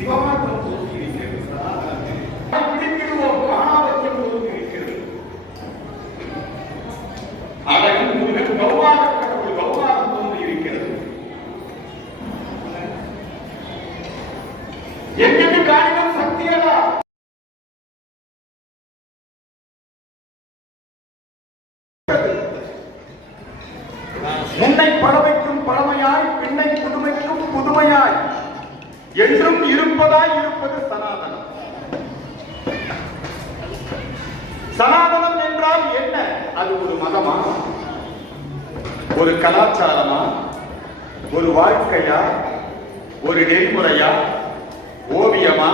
சிவமாற்றம் ஒதுக்கி இருக்கிறது பிடித்திடுவோம் மாணவர்கள் பறவைக்கும் பறமையாய் பின்னை புதுமைக்கும் புதுமையாய். என்றும் இருப்பதாய் இருப்பது சனாதனம். சனாதனம் என்றால் என்ன? அது ஒரு மதமா? ஒரு கலாச்சாரமா? ஒரு வாழ்க்கையா? ஒரு நெறிமுறையா? ஓவியமா?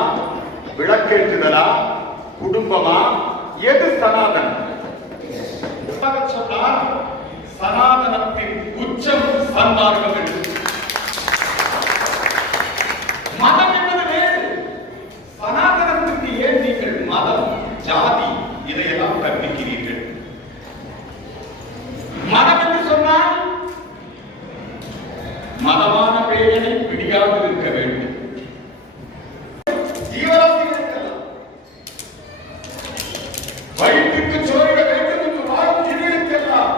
விளக்கேற்றுதலா? குடும்பமா? எது சனாதனம்? சொன்னால் சனாதனத்தின் மதமான பெயரை பிடிக்காமல் இருக்க வேண்டும். வயிற்றுக்கு சோறிட வேண்டும் என்று வாழும் ஜீவிகளுக்கெல்லாம்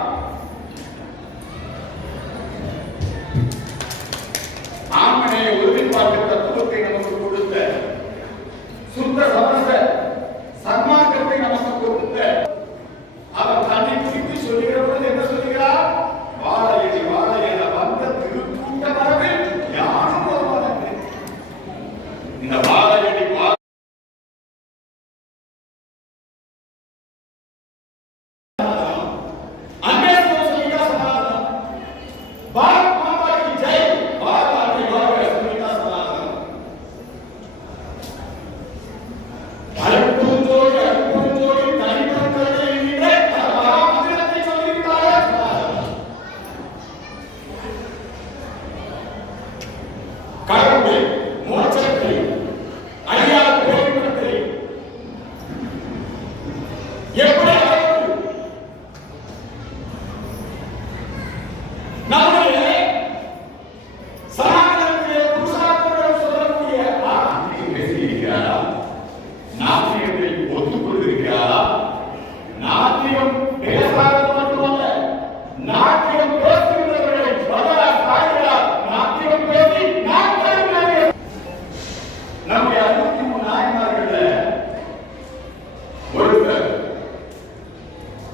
ஆண்மனையை உறுதிப்பாட்டு எப்படி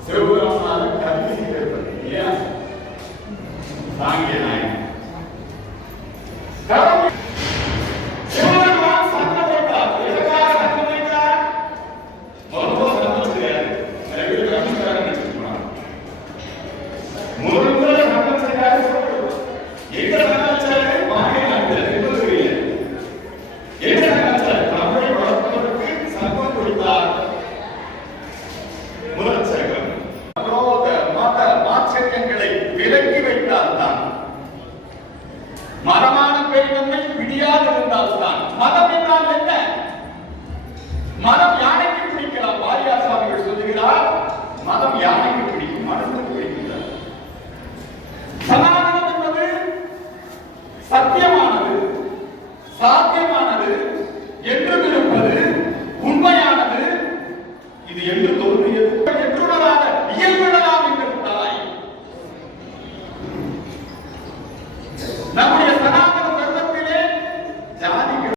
செவ்வளமாக கல்வி ஏன் சாங்கிய நாயகன்